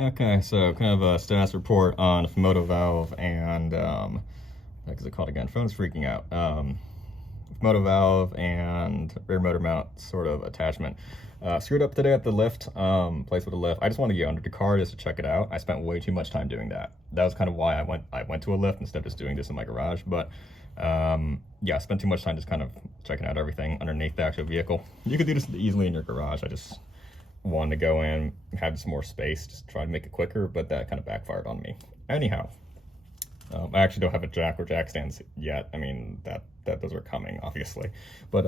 Okay, so kind of a status report on Fumoto valve and what is it called again? Phone's freaking out. Fumoto valve and rear motor mount sort of attachment. Screwed up today at the lift, place with the lift. I just want to get under the car just to check it out. I spent way too much time doing that. That was kind of why I went to a lift instead of just doing this in my garage. But yeah, I spent too much time just kind of checking out everything underneath the actual vehicle. You could do this easily in your garage. I just wanted to go in, have some more space, just try to make it quicker, but that kind of backfired on me. Anyhow, I actually don't have a jack or jack stands yet. I mean, that those are coming, obviously. But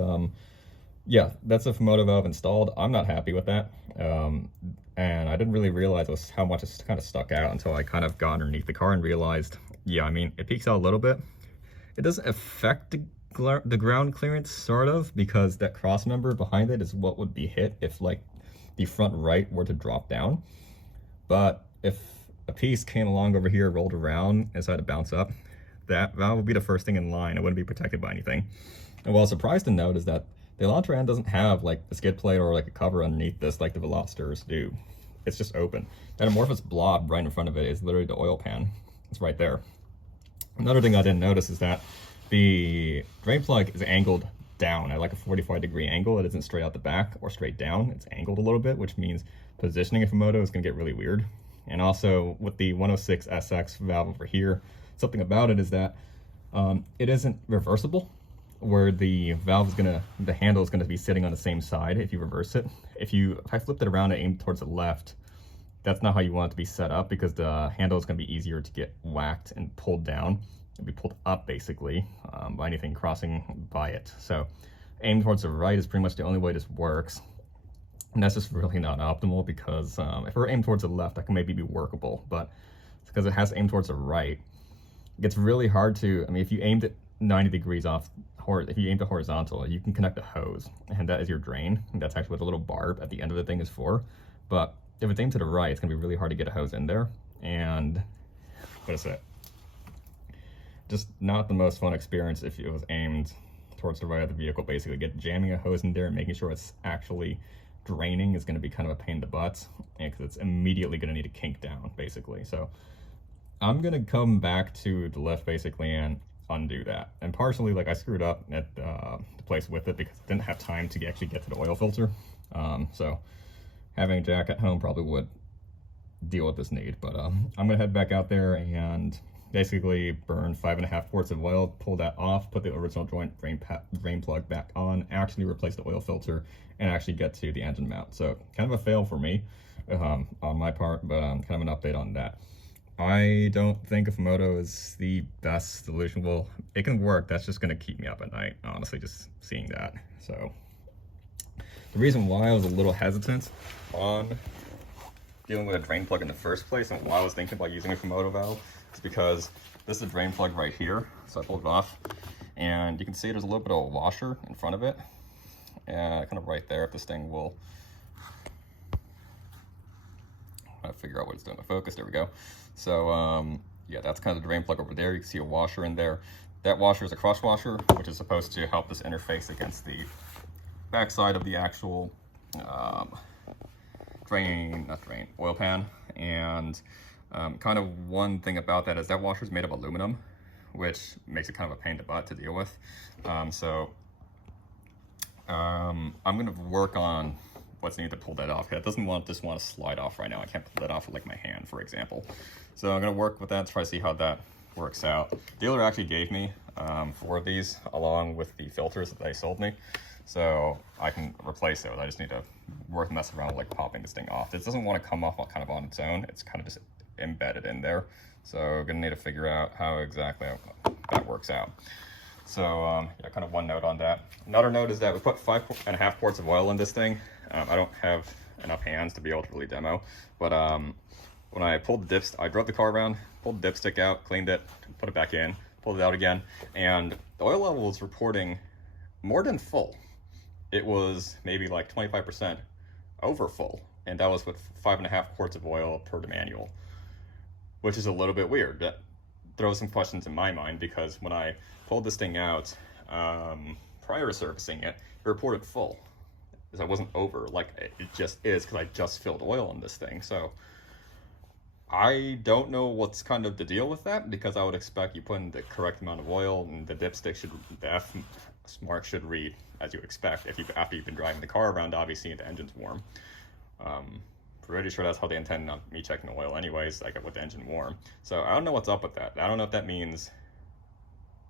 yeah, that's a Fumoto valve installed. I'm not happy with that. And I didn't really realize how much it's kind of stuck out until I kind of got underneath the car and realized, yeah, I mean, it peaks out a little bit. It doesn't affect the ground clearance, sort of, because that cross member behind it is what would be hit if, like, the front right were to drop down. But if a piece came along over here, rolled around, and decided to bounce up, that would be the first thing in line. It wouldn't be protected by anything. And what I was surprised to note is that the Elantra N doesn't have like a skid plate or like a cover underneath this like the Velocitors do. It's just open. That amorphous blob right in front of it is literally the oil pan. It's right there. Another thing I didn't notice is that the drain plug is angled down at like a 45-degree angle. It isn't straight out the back or straight down. It's angled a little bit, which means positioning of Fumoto is going to get really weird. And also with the 106SX valve over here, something about it is that it isn't reversible, where the handle is gonna be sitting on the same side if you reverse it. If I flipped it around and aimed towards the left, that's not how you want it to be set up, because the handle is gonna be easier to get whacked and pulled down. It'll be pulled up basically by anything crossing by it. So aim towards the right is pretty much the only way this works. And that's just really not optimal, because if we're aimed towards the left, that can maybe be workable, but because it has to aim towards the right, it gets really hard to, I mean, if you aimed it 90 degrees off, if you aimed it horizontal, you can connect a hose, and that is your drain. And that's actually what the little barb at the end of the thing is for. But if it's aimed to the right, it's gonna be really hard to get a hose in there. And what is it? Just not the most fun experience if it was aimed towards the right of the vehicle. Basically, jamming a hose in there and making sure it's actually draining is going to be kind of a pain in the butt, because it's immediately going to need to kink down, basically. So I'm going to come back to the lift basically and undo that. And partially, like, I screwed up at the place with it because I didn't have time to actually get to the oil filter. So having a jack at home probably would deal with this need. But I'm going to head back out there and basically burn 5.5 quarts of oil, pull that off, put the original drain plug back on, actually replace the oil filter, and actually get to the engine mount. So kind of a fail for me on my part, but kind of an update on that. I don't think a Fumoto is the best solution. Well, it can work. That's just going to keep me up at night, honestly, just seeing that. So the reason why I was a little hesitant on dealing with a drain plug in the first place, and why I was thinking about using a Fumoto valve, is because this is a drain plug right here. So I pulled it off, and you can see there's a little bit of a washer in front of it, kind of right there. If this thing will, I figure out what it's doing to focus. There we go. So yeah, that's kind of the drain plug over there. You can see a washer in there. That washer is a cross washer, which is supposed to help this interface against the backside of the actual oil pan. And kind of one thing about that is that washer is made of aluminum, which makes it kind of a pain in the butt to deal with. So I'm going to work on what's needed to pull that off. It doesn't just want to slide off right now. I can't pull that off with like my hand, for example. So I'm going to work with that to try to see how that works out. The dealer actually gave me 4 of these along with the filters that they sold me, so I can replace those. I just need to mess around with like popping this thing off. This doesn't want to come off kind of on its own. It's kind of just embedded in there. So we're gonna need to figure out how exactly that works out. So yeah, kind of one note on that. Another note is that we put 5.5 quarts of oil in this thing. I don't have enough hands to be able to really demo, but when I pulled the I drove the car around, pulled the dipstick out, cleaned it, put it back in, pulled it out again, and the oil level was reporting more than full. It was maybe like 25% over full, and that was with 5.5 quarts of oil per the manual, which is a little bit weird. That throws some questions in my mind, because when I pulled this thing out prior to servicing it, it reported full. I wasn't over like it just is, because I just filled oil in this thing. So I don't know what's kind of the deal with that, because I would expect you put in the correct amount of oil, and the dipstick should, the F mark should read as you expect if you after you've been driving the car around, obviously, and the engine's warm. Pretty sure that's how they intend on me checking the oil anyways, like with the engine warm. So I don't know what's up with that. I don't know if that means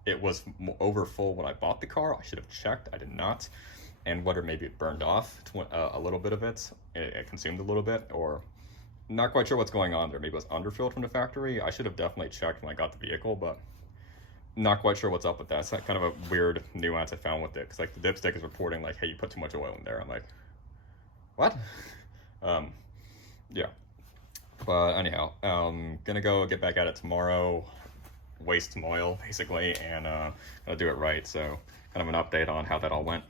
it was over full when I bought the car. I should have checked. I did not. And whether maybe it burned off a little bit of it consumed a little bit, or not quite sure what's going on there. Maybe it was underfilled from the factory. I should have definitely checked when I got the vehicle, but not quite sure what's up with that. It's kind of a weird nuance I found with it, because like the dipstick is reporting like, hey, you put too much oil in there. I'm like, what? Yeah. But anyhow, gonna go get back at it tomorrow, waste some oil basically, and gonna do it right. So kind of an update on how that all went.